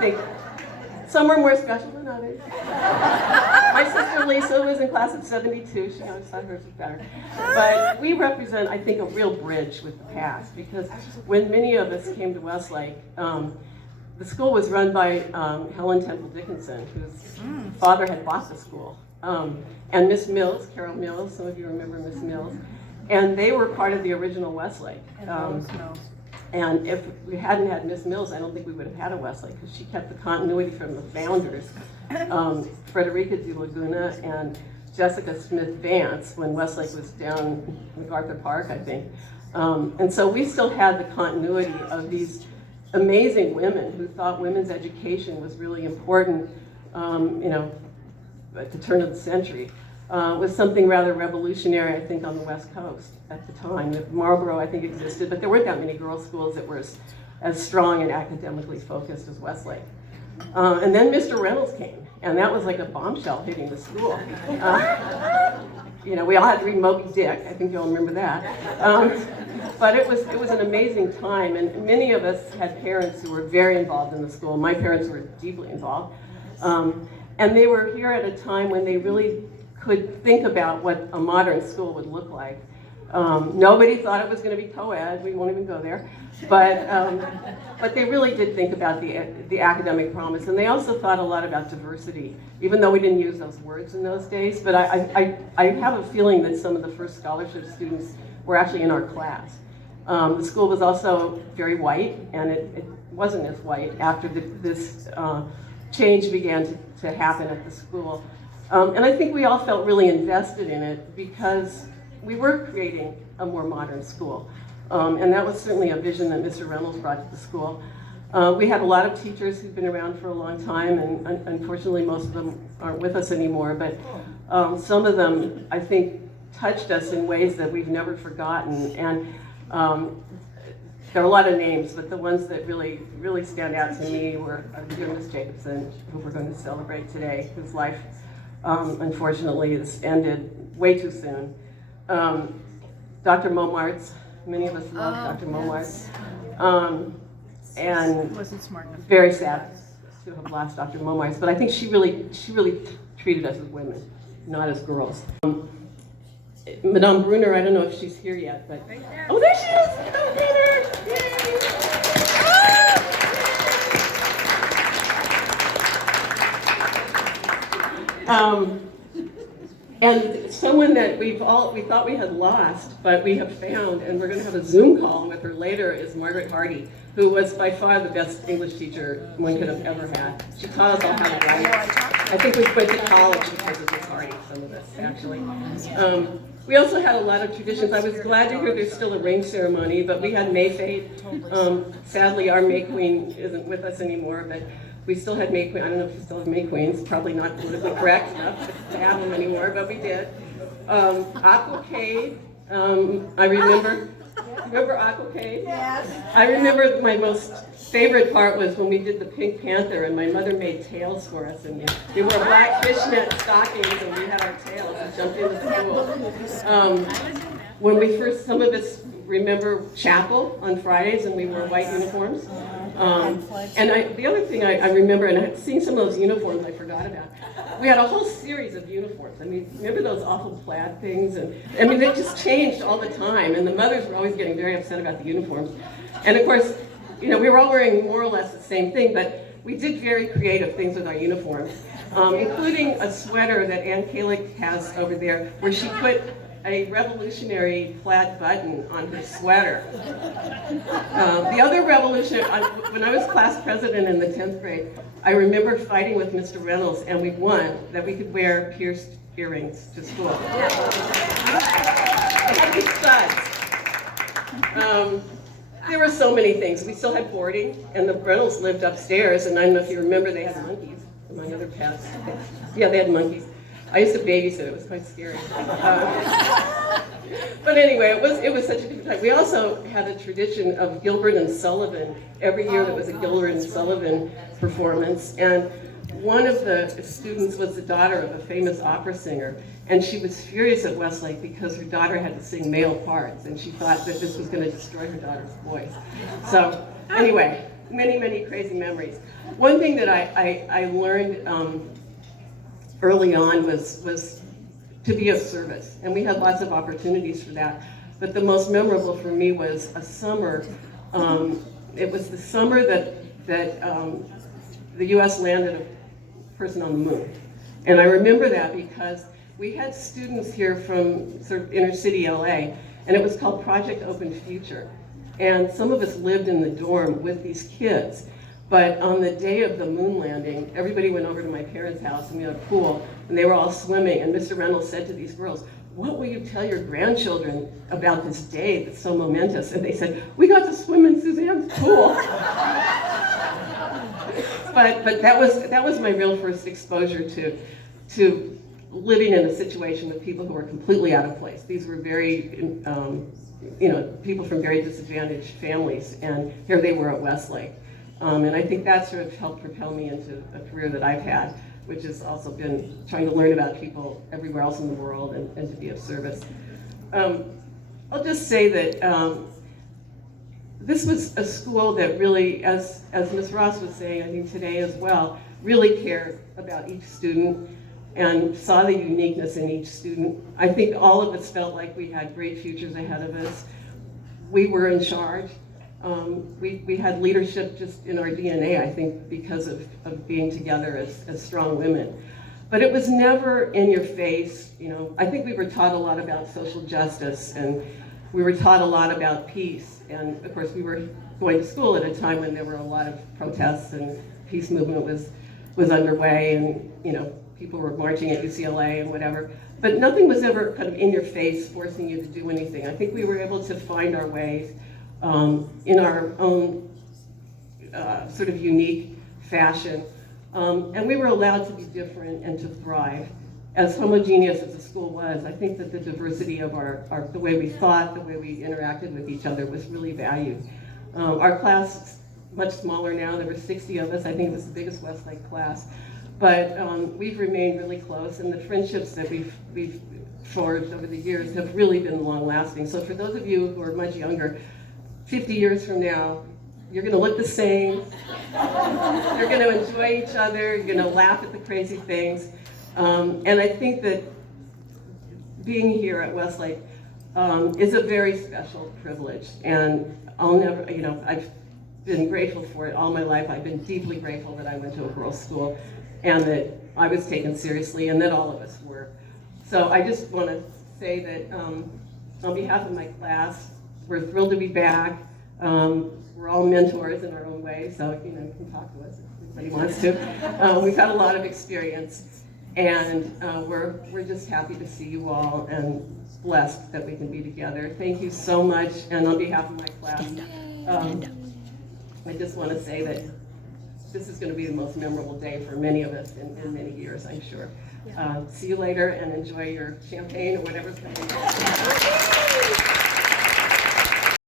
think some were more special than others. My sister Lisa was in class of 72. She always thought hers was better. But we represent, I think, a real bridge with the past, because when many of us came to Westlake, the school was run by Helen Temple Dickinson, whose father had bought the school. And Miss Mills, Carol Mills, some of you remember Miss Mills, and they were part of the original Westlake. And if we hadn't had Miss Mills, I don't think we would have had a Westlake, because she kept the continuity from the founders, Frederica de Laguna and Jessica Smith Vance, when Westlake was down in MacArthur Park, I think. And so we still had the continuity of these amazing women who thought women's education was really important, at the turn of the century. Was something rather revolutionary, I think, on the West Coast at the time. Marlborough, I think, existed, but there weren't that many girls' schools that were as strong and academically focused as Westlake. And then Mr. Reynolds came, and that was like a bombshell hitting the school. We all had to read Moby Dick. I think you all remember that. But it was an amazing time, and many of us had parents who were very involved in the school. My parents were deeply involved. And they were here at a time when they really could think about what a modern school would look like. Nobody thought it was going to be co-ed. We won't even go there. But they really did think about the academic promise, and they also thought a lot about diversity, even though we didn't use those words in those days. But I have a feeling that some of the first scholarship students were actually in our class. The school was also very white, and it wasn't as white after this change began to happen at the school. And I think we all felt really invested in it because we were creating a more modern school. And that was certainly a vision that Mr. Reynolds brought to the school. We had a lot of teachers who've been around for a long time, and unfortunately most of them aren't with us anymore, but some of them, I think, touched us in ways that we've never forgotten. And there are a lot of names, but the ones that really stand out to me were Miss Jacobson, who we're going to celebrate today, whose life unfortunately has ended way too soon. Dr. Momartz, many of us love Dr. Momartz. And wasn't smart enough. Very sad to have lost Dr. Momartz, but I think she really treated us as women, not as girls. Madame Brunner, I don't know if she's here yet, but oh, there she is! Madame Brunner! Yay! And someone that we thought we had lost, but we have found, and we're going to have a Zoom call with her later, is Margaret Hardy, who was by far the best English teacher one could have ever had. She taught us all how to write. I think we went to college because of Miss Hardy, some of us, actually. We also had a lot of traditions. I was glad to hear there's still a ring ceremony, but we had May Fete. Sadly, our May Queen isn't with us anymore, but we still had May Queen. I don't know if we still have May Queens. Probably not politically correct enough to have them anymore, but we did. Aquacade. I remember. Remember Aquacade? Yes. I remember my most favorite part was when we did the Pink Panther, and my mother made tails for us, and we wore black fishnet stockings, and we had our tails and jumped into school. When we first, some of us remember chapel on Fridays, and we wore white uniforms. And the other thing I remember, and seeing some of those uniforms I forgot about, we had a whole series of uniforms. I mean, remember those awful plaid things? And I mean, they just changed all the time, and the mothers were always getting very upset about the uniforms. And of course, we were all wearing more or less the same thing, but we did very creative things with our uniforms, including a sweater that Ann Kalick has over there, where she put a revolutionary plaid button on her sweater. The other revolutionary, when I was class president in the 10th grade, I remember fighting with Mr. Reynolds, and we won that we could wear pierced earrings to school. I had these studs. There were so many things. We still had boarding, and the Reynolds lived upstairs, and I don't know if you remember, they had monkeys, among other pets. Yeah, they had monkeys. I used to babysit. It was quite scary. But anyway, it was such a good time. We also had a tradition of Gilbert and Sullivan. Every year there was a Gilbert and Sullivan performance, and one of the students was the daughter of a famous opera singer, and she was furious at Westlake because her daughter had to sing male parts, and she thought that this was going to destroy her daughter's voice. So anyway, many, many crazy memories. One thing that I learned early on was to be of service, and we had lots of opportunities for that. But the most memorable for me was a summer. It was the summer that the U.S. landed a person on the moon, and I remember that because we had students here from sort of inner city LA, and it was called Project Open Future. And some of us lived in the dorm with these kids. But on the day of the moon landing, everybody went over to my parents' house, and we had a pool, and they were all swimming. And Mr. Reynolds said to these girls, "What will you tell your grandchildren about this day that's so momentous?" And they said, "We got to swim in Suzanne's pool." but that was my real first exposure to living in a situation with people who were completely out of place. These were very, people from very disadvantaged families, and here they were at Westlake. And I think that sort of helped propel me into a career that I've had, which has also been trying to learn about people everywhere else in the world and to be of service. I'll just say that this was a school that really, as Ms. Ross was saying, I think today as well, really cared about each student and saw the uniqueness in each student. I think all of us felt like we had great futures ahead of us. We were in charge. We had leadership just in our DNA, I think, because of being together as strong women. But it was never in your face. I think we were taught a lot about social justice, and we were taught a lot about peace. And of course, we were going to school at a time when there were a lot of protests and peace movement was underway, and people were marching at UCLA and whatever. But nothing was ever kind of in your face, forcing you to do anything. I think we were able to find our ways in our own sort of unique fashion. And we were allowed to be different and to thrive. As homogeneous as the school was, I think that the diversity of the way we thought, the way we interacted with each other was really valued. Our class is much smaller now. There were 60 of us. I think it was the biggest Westlake class. But we've remained really close, and the friendships that we've forged over the years have really been long-lasting. So for those of you who are much younger, 50 years from now, you're going to look the same. You're going to enjoy each other. You're going to laugh at the crazy things. And I think that being here at Westlake is a very special privilege. And I'll never, I've been grateful for it all my life. I've been deeply grateful that I went to a girls' school and that I was taken seriously, and that all of us were. So I just want to say that on behalf of my class, we're thrilled to be back. We're all mentors in our own way, so you can talk to us if anybody wants to. We've had a lot of experience, and we're just happy to see you all and blessed that we can be together. Thank you so much, and on behalf of my class, I just want to say that this is going to be the most memorable day for many of us in many years, I'm sure. See you later, and enjoy your champagne or whatever's coming.